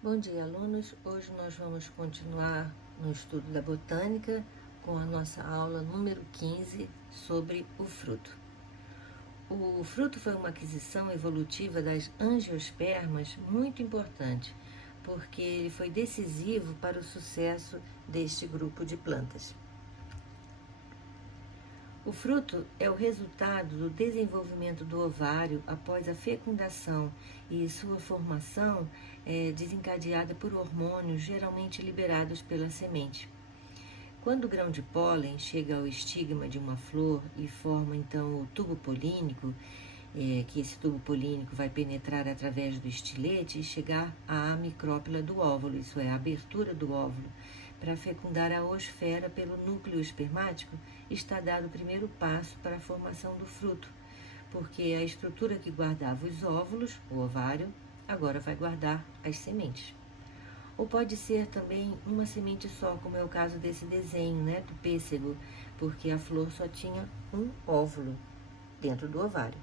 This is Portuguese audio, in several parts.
Bom dia, alunos! Hoje nós vamos continuar no estudo da botânica com a nossa aula número 15 sobre o fruto. O fruto foi uma aquisição evolutiva das angiospermas muito importante, porque ele foi decisivo para o sucesso deste grupo de plantas. O fruto é o resultado do desenvolvimento do ovário após a fecundação e sua formação é desencadeada por hormônios geralmente liberados pela semente. Quando o grão de pólen chega ao estigma de uma flor e forma então o tubo polínico, que esse tubo polínico vai penetrar através do estilete e chegar à micrópila do óvulo, isso é, a abertura do óvulo, para fecundar a oosfera pelo núcleo espermático, está dado o primeiro passo para a formação do fruto, porque a estrutura que guardava os óvulos, o ovário, agora vai guardar as sementes. Ou pode ser também uma semente só, como é o caso desse desenho, do pêssego, porque a flor só tinha um óvulo dentro do ovário.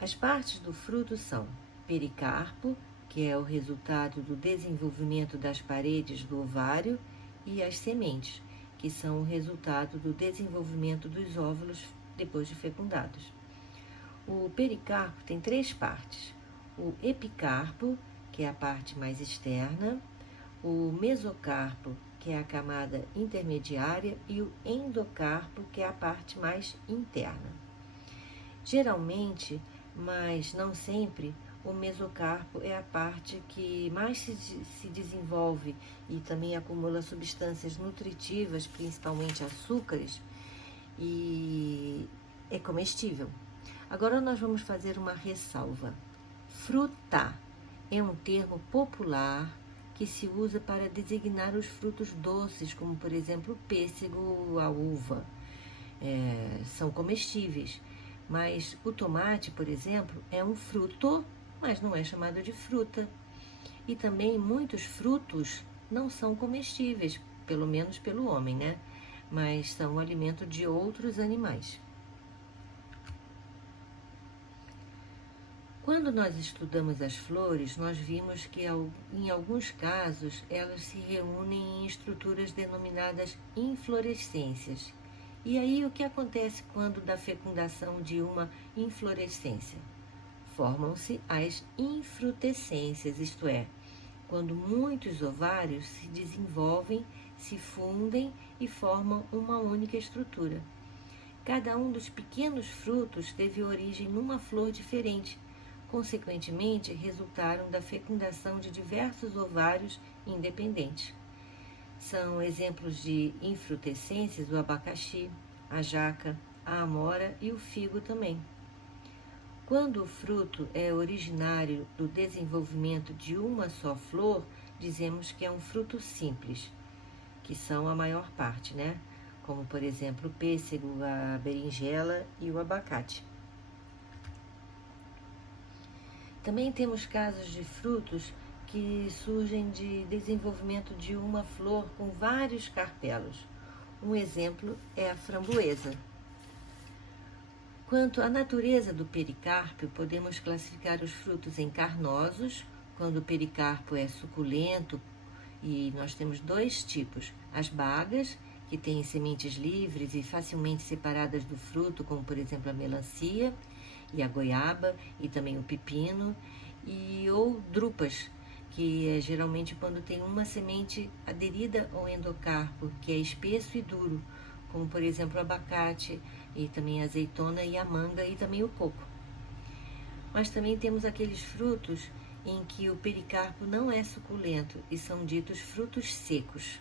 As partes do fruto são pericarpo, que é o resultado do desenvolvimento das paredes do ovário, e as sementes, que são o resultado do desenvolvimento dos óvulos depois de fecundados. O pericarpo tem 3 partes: o epicarpo, que é a parte mais externa, o mesocarpo, que é a camada intermediária, e o endocarpo, que é a parte mais interna. Geralmente, mas não sempre, o mesocarpo é a parte que mais se desenvolve e também acumula substâncias nutritivas, principalmente açúcares, e é comestível. Agora nós vamos fazer uma ressalva. Fruta é um termo popular que se usa para designar os frutos doces, como por exemplo o pêssego, a uva. São comestíveis. Mas o tomate, por exemplo, é um fruto, mas não é chamado de fruta. E também muitos frutos não são comestíveis, pelo menos pelo homem, mas são alimento de outros animais. Quando nós estudamos as flores, nós vimos que em alguns casos elas se reúnem em estruturas denominadas inflorescências. E aí o que acontece quando da fecundação de uma inflorescência? Formam-se as infrutescências, isto é, quando muitos ovários se desenvolvem, se fundem e formam uma única estrutura. Cada um dos pequenos frutos teve origem numa flor diferente. Consequentemente, resultaram da fecundação de diversos ovários independentes. São exemplos de infrutescências o abacaxi, a jaca, a amora e o figo também. Quando o fruto é originário do desenvolvimento de uma só flor, dizemos que é um fruto simples, que são a maior parte, Como, por exemplo, o pêssego, a berinjela e o abacate. Também temos casos de frutos que surgem de desenvolvimento de uma flor com vários carpelos. Um exemplo é a framboesa. Quanto à natureza do pericarpo, podemos classificar os frutos em carnosos, quando o pericarpo é suculento, e nós temos 2 tipos: as bagas, que têm sementes livres e facilmente separadas do fruto, como por exemplo a melancia e a goiaba e também o pepino, ou drupas, que é geralmente quando tem uma semente aderida ao endocarpo, que é espesso e duro, como por exemplo o abacate e também a azeitona e a manga e também o coco. Mas também temos aqueles frutos em que o pericarpo não é suculento e são ditos frutos secos.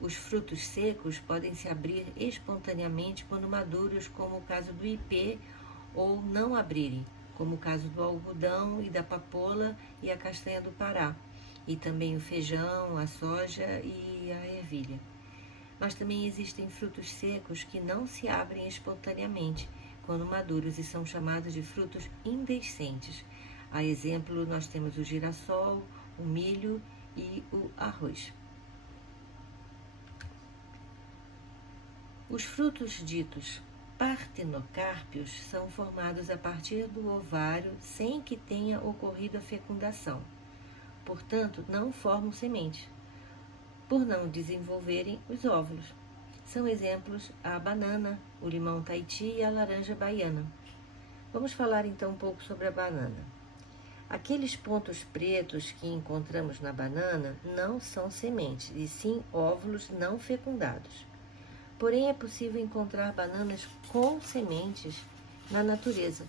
Os frutos secos podem se abrir espontaneamente quando maduros, como o caso do ipê, ou não abrirem, como o caso do algodão e da papoula e a castanha do Pará, e também o feijão, a soja e a ervilha. Mas também existem frutos secos que não se abrem espontaneamente quando maduros e são chamados de frutos indehiscentes. A exemplo, nós temos o girassol, o milho e o arroz. Os frutos ditos partenocárpios são formados a partir do ovário sem que tenha ocorrido a fecundação. portanto, não formam sementes, por não desenvolverem os óvulos. São exemplos a banana, o limão Tahiti e a laranja baiana. Vamos falar então um pouco sobre a banana. Aqueles pontos pretos que encontramos na banana não são sementes, e sim óvulos não fecundados. Porém, é possível encontrar bananas com sementes na natureza.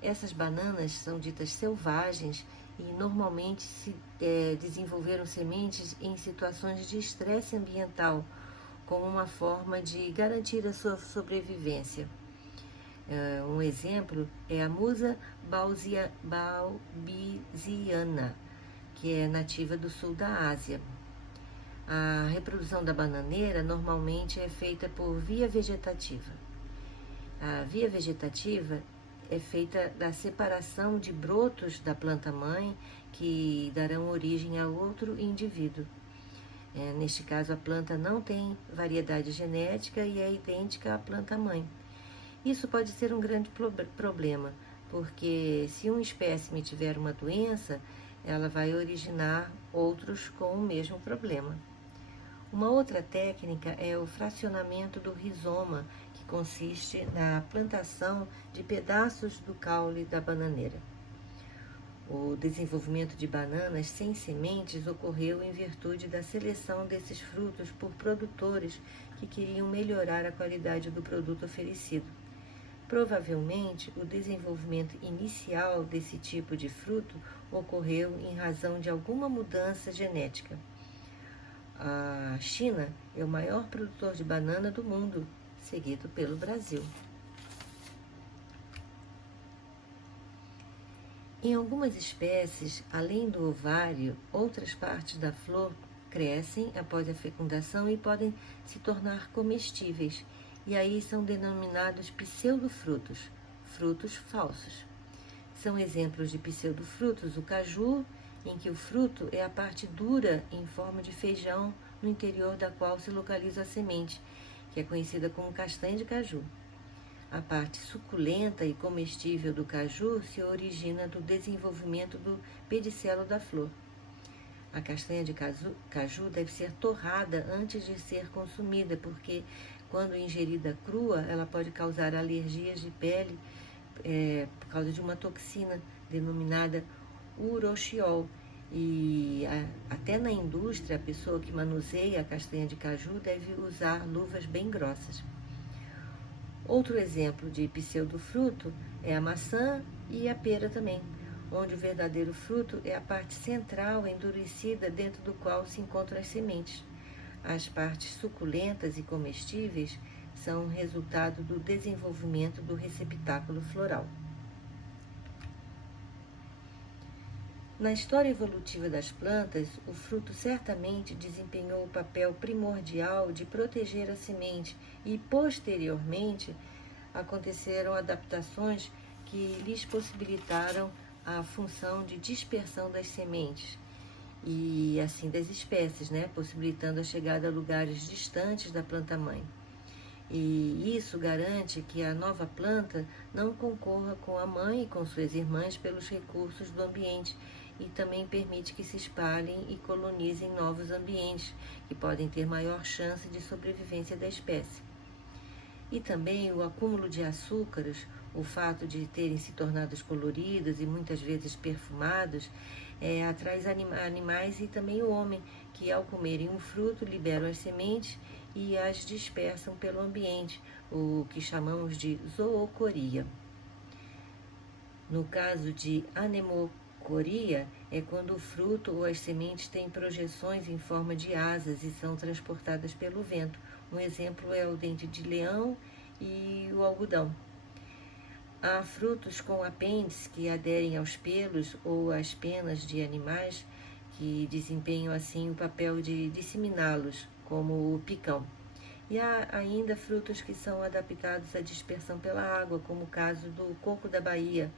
Essas bananas são ditas selvagens e normalmente desenvolveram sementes em situações de estresse ambiental, como uma forma de garantir a sua sobrevivência. Um exemplo é a musa balbisiana, que é nativa do sul da Ásia. A reprodução da bananeira normalmente é feita por via vegetativa. A via vegetativa é feita da separação de brotos da planta-mãe que darão origem a outro indivíduo. Neste caso, a planta não tem variedade genética e é idêntica à planta-mãe. Isso pode ser um grande problema, porque se um espécime tiver uma doença, ela vai originar outros com o mesmo problema. Uma outra técnica é o fracionamento do rizoma, que consiste na plantação de pedaços do caule da bananeira. O desenvolvimento de bananas sem sementes ocorreu em virtude da seleção desses frutos por produtores que queriam melhorar a qualidade do produto oferecido. Provavelmente, o desenvolvimento inicial desse tipo de fruto ocorreu em razão de alguma mudança genética. A China é o maior produtor de banana do mundo, seguido pelo Brasil. Em algumas espécies, além do ovário, outras partes da flor crescem após a fecundação e podem se tornar comestíveis, e aí são denominados pseudofrutos, frutos falsos. São exemplos de pseudofrutos o caju, em que o fruto é a parte dura em forma de feijão no interior da qual se localiza a semente, que é conhecida como castanha de caju. A parte suculenta e comestível do caju se origina do desenvolvimento do pedicelo da flor. A castanha de caju deve ser torrada antes de ser consumida, porque quando ingerida crua, ela pode causar alergias de pele por causa de uma toxina denominada uroshiol. E até na indústria, a pessoa que manuseia a castanha de caju deve usar luvas bem grossas. Outro exemplo de pseudofruto é a maçã e a pera também, onde o verdadeiro fruto é a parte central endurecida dentro do qual se encontram as sementes. As partes suculentas e comestíveis são resultado do desenvolvimento do receptáculo floral. Na história evolutiva das plantas, o fruto certamente desempenhou o papel primordial de proteger a semente e, posteriormente, aconteceram adaptações que lhes possibilitaram a função de dispersão das sementes e, assim, das espécies, possibilitando a chegada a lugares distantes da planta-mãe. E isso garante que a nova planta não concorra com a mãe e com suas irmãs pelos recursos do ambiente, e também permite que se espalhem e colonizem novos ambientes, que podem ter maior chance de sobrevivência da espécie. E também o acúmulo de açúcares, o fato de terem se tornado coloridos e muitas vezes perfumados, atrai animais e também o homem, que ao comerem um fruto liberam as sementes e as dispersam pelo ambiente, o que chamamos de zoocoria. No caso de anemocoria, é quando o fruto ou as sementes têm projeções em forma de asas e são transportadas pelo vento. Um exemplo é o dente de leão e o algodão. Há frutos com apêndices que aderem aos pelos ou às penas de animais, que desempenham assim o papel de disseminá-los, como o picão. E há ainda frutos que são adaptados à dispersão pela água, como o caso do coco da Bahia,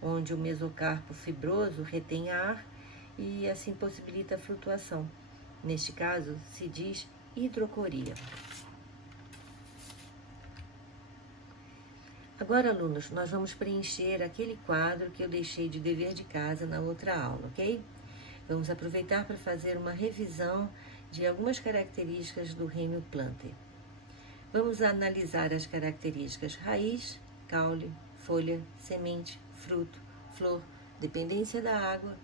onde o mesocarpo fibroso retém ar e assim possibilita a flutuação. Neste caso, se diz hidrocoria. Agora, alunos, nós vamos preencher aquele quadro que eu deixei de dever de casa na outra aula, ok? Vamos aproveitar para fazer uma revisão de algumas características do reino Plantae. Vamos analisar as características raiz, caule, folha, semente, fruto, flor, dependência da água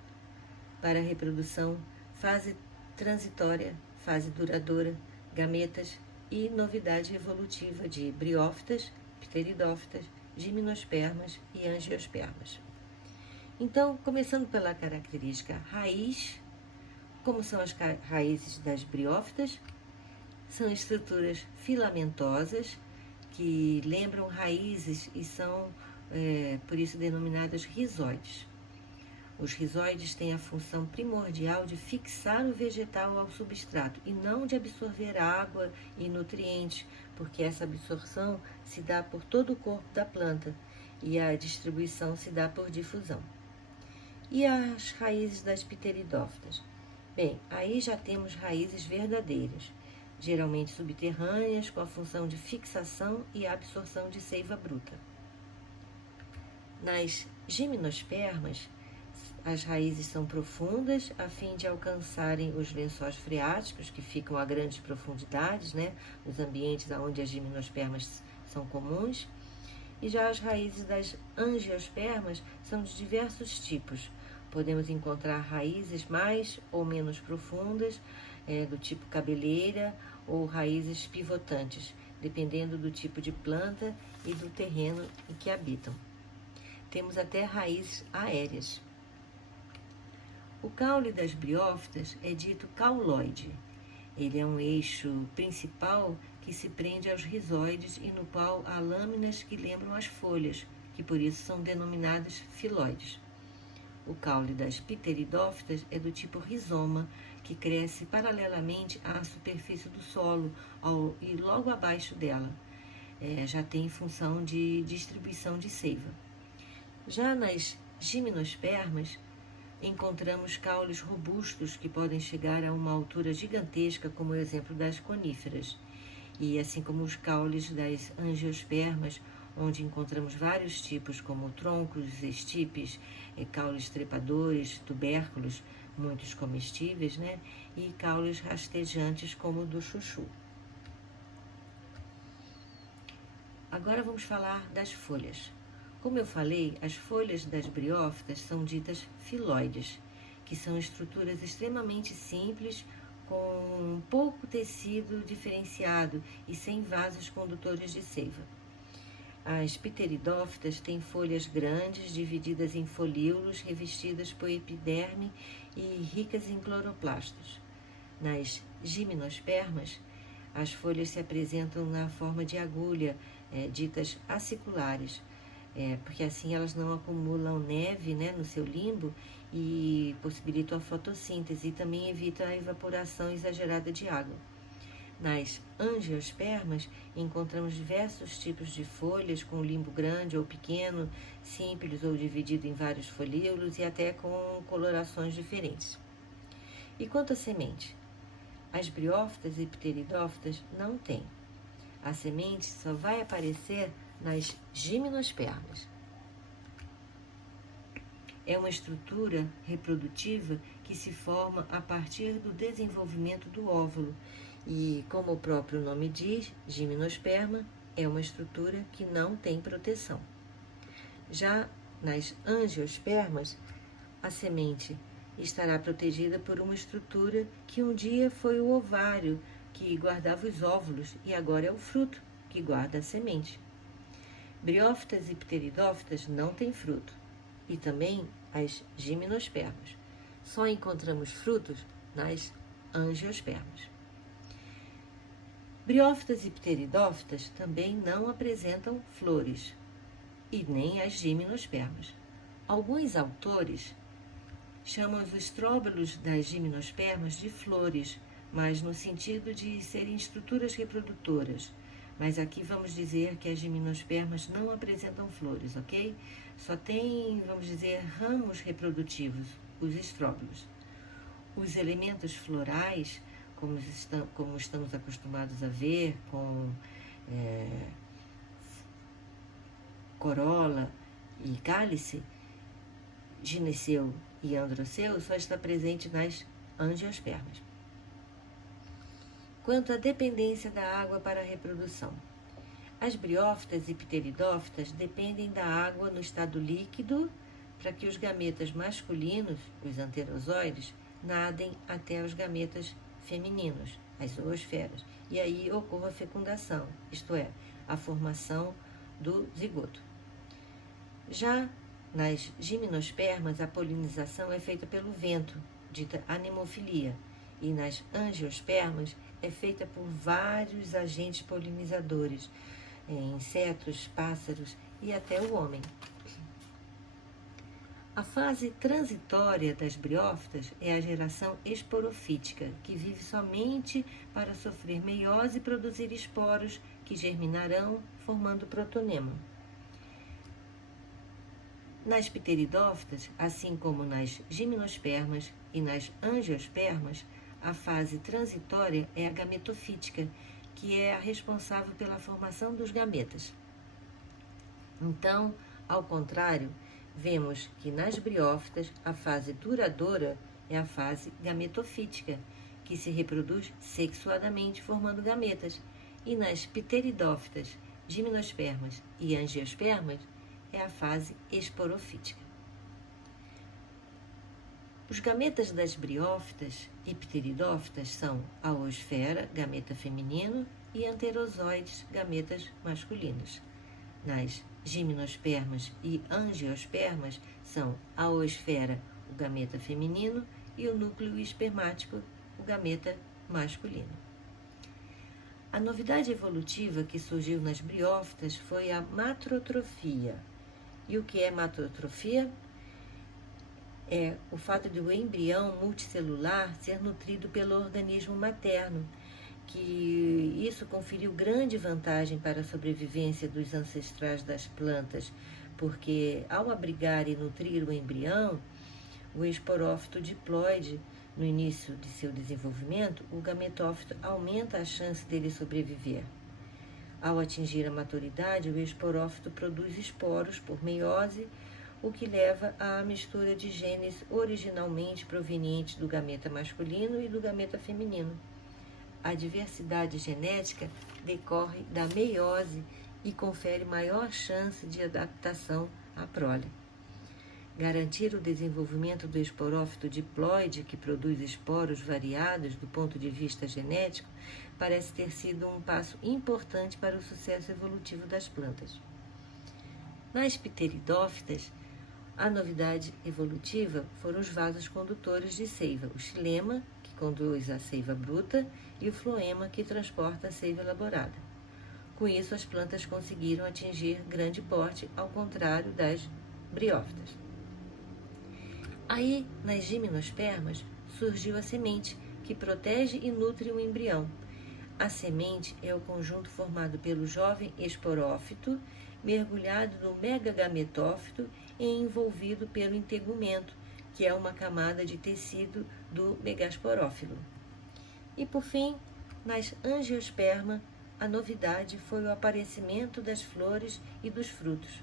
para a reprodução, fase transitória, fase duradoura, gametas e novidade evolutiva de briófitas, pteridófitas, gimnospermas e angiospermas. Então, começando pela característica raiz, como são as raízes das briófitas? São estruturas filamentosas que lembram raízes e são, por isso, denominadas rizóides. Os rizóides têm a função primordial de fixar o vegetal ao substrato e não de absorver água e nutrientes, porque essa absorção se dá por todo o corpo da planta e a distribuição se dá por difusão. E as raízes das pteridófitas? Bem, aí já temos raízes verdadeiras, geralmente subterrâneas, com a função de fixação e absorção de seiva bruta. Nas gimnospermas, as raízes são profundas a fim de alcançarem os lençóis freáticos, que ficam a grandes profundidades, os ambientes onde as gimnospermas são comuns. E já as raízes das angiospermas são de diversos tipos. Podemos encontrar raízes mais ou menos profundas, do tipo cabeleira, ou raízes pivotantes, dependendo do tipo de planta e do terreno em que habitam. Temos até raízes aéreas. O caule das briófitas é dito cauloide. Ele é um eixo principal que se prende aos rizóides e no qual há lâminas que lembram as folhas, que por isso são denominadas filóides. O caule das pteridófitas é do tipo rizoma, que cresce paralelamente à superfície do solo e logo abaixo dela. Já tem função de distribuição de seiva. Já nas gimnospermas, encontramos caules robustos que podem chegar a uma altura gigantesca, como o exemplo das coníferas. E assim como os caules das angiospermas, onde encontramos vários tipos, como troncos, estipes, caules trepadores, tubérculos, muitos comestíveis, e caules rastejantes, como o do chuchu. Agora vamos falar das folhas. Como eu falei, as folhas das briófitas são ditas filóides, que são estruturas extremamente simples, com pouco tecido diferenciado e sem vasos condutores de seiva. As pteridófitas têm folhas grandes, divididas em folíolos, revestidas por epiderme e ricas em cloroplastos. Nas gimnospermas, as folhas se apresentam na forma de agulha, ditas aciculares, porque assim elas não acumulam neve, no seu limbo e possibilitam a fotossíntese e também evitam a evaporação exagerada de água. Nas angiospermas, encontramos diversos tipos de folhas com limbo grande ou pequeno, simples ou dividido em vários folíolos e até com colorações diferentes. E quanto à semente? As briófitas e pteridófitas não têm. A semente só vai aparecer nas gimnospermas. É uma estrutura reprodutiva que se forma a partir do desenvolvimento do óvulo e, como o próprio nome diz, gimnosperma é uma estrutura que não tem proteção. Já nas angiospermas, a semente estará protegida por uma estrutura que um dia foi o ovário, que guardava os óvulos, e agora é o fruto, que guarda a semente. Briófitas e pteridófitas não têm fruto, e também as gimnospermas. Só encontramos frutos nas angiospermas. Briófitas e pteridófitas também não apresentam flores, e nem as gimnospermas. Alguns autores chamam os estróbilos das gimnospermas de flores, mas no sentido de serem estruturas reprodutoras. Mas aqui vamos dizer que as gimnospermas não apresentam flores, ok? Só tem, vamos dizer, ramos reprodutivos, os estróbilos. Os elementos florais, como estamos acostumados a ver, com corola e cálice, gineceu e androceu só está presente nas angiospermas. Quanto à dependência da água para a reprodução, as briófitas e pteridófitas dependem da água no estado líquido para que os gametas masculinos, os anterozoides, nadem até os gametas femininos, as zoosferas, e aí ocorra a fecundação, isto é, a formação do zigoto. Já nas gimnospermas, a polinização é feita pelo vento, dita anemofilia, e nas angiospermas é feita por vários agentes polinizadores, insetos, pássaros e até o homem. A fase transitória das briófitas é a geração esporofítica, que vive somente para sofrer meiose e produzir esporos que germinarão formando protonema. Nas pteridófitas, assim como nas gimnospermas e nas angiospermas, a fase transitória é a gametofítica, que é a responsável pela formação dos gametas. Então, ao contrário, vemos que nas briófitas a fase duradoura é a fase gametofítica, que se reproduz sexuadamente formando gametas, e nas pteridófitas, gimnospermas e angiospermas é a fase esporofítica. Os gametas das briófitas e pteridófitas são a oosfera, gameta feminino, e anterozoides, gametas masculinos. Nas gimnospermas e angiospermas são a oosfera, o gameta feminino, e o núcleo espermático, o gameta masculino. A novidade evolutiva que surgiu nas briófitas foi a matrotrofia. E o que é matrotrofia? É o fato de o embrião multicelular ser nutrido pelo organismo materno, que isso conferiu grande vantagem para a sobrevivência dos ancestrais das plantas, porque ao abrigar e nutrir o embrião, o esporófito diploide, no início de seu desenvolvimento, o gametófito aumenta a chance dele sobreviver. Ao atingir a maturidade, o esporófito produz esporos por meiose, o que leva à mistura de genes originalmente provenientes do gameta masculino e do gameta feminino. A diversidade genética decorre da meiose e confere maior chance de adaptação à prole. Garantir o desenvolvimento do esporófito diploide, que produz esporos variados do ponto de vista genético, parece ter sido um passo importante para o sucesso evolutivo das plantas. Nas pteridófitas, a novidade evolutiva foram os vasos condutores de seiva, o xilema, que conduz a seiva bruta, e o floema, que transporta a seiva elaborada. Com isso, as plantas conseguiram atingir grande porte, ao contrário das briófitas. Aí, nas gimnospermas, surgiu a semente, que protege e nutre o embrião. A semente é o conjunto formado pelo jovem esporófito, mergulhado no megagametófito e envolvido pelo integumento, que é uma camada de tecido do megasporófilo. E, por fim, nas angiospermas, a novidade foi o aparecimento das flores e dos frutos.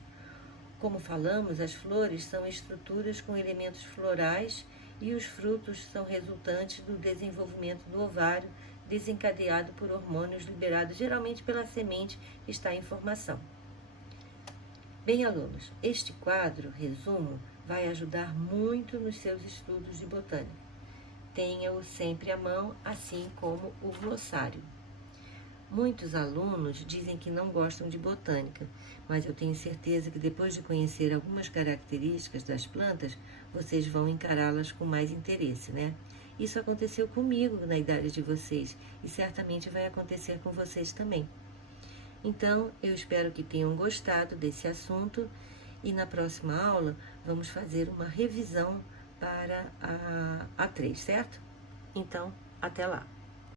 Como falamos, as flores são estruturas com elementos florais e os frutos são resultantes do desenvolvimento do ovário, desencadeado por hormônios liberados geralmente pela semente que está em formação. Bem, alunos, este quadro, resumo, vai ajudar muito nos seus estudos de botânica. Tenha-o sempre à mão, assim como o glossário. Muitos alunos dizem que não gostam de botânica, mas eu tenho certeza que depois de conhecer algumas características das plantas, vocês vão encará-las com mais interesse, né? Isso aconteceu comigo na idade de vocês e certamente vai acontecer com vocês também. Então, eu espero que tenham gostado desse assunto e na próxima aula vamos fazer uma revisão para a A3, certo? Então, até lá!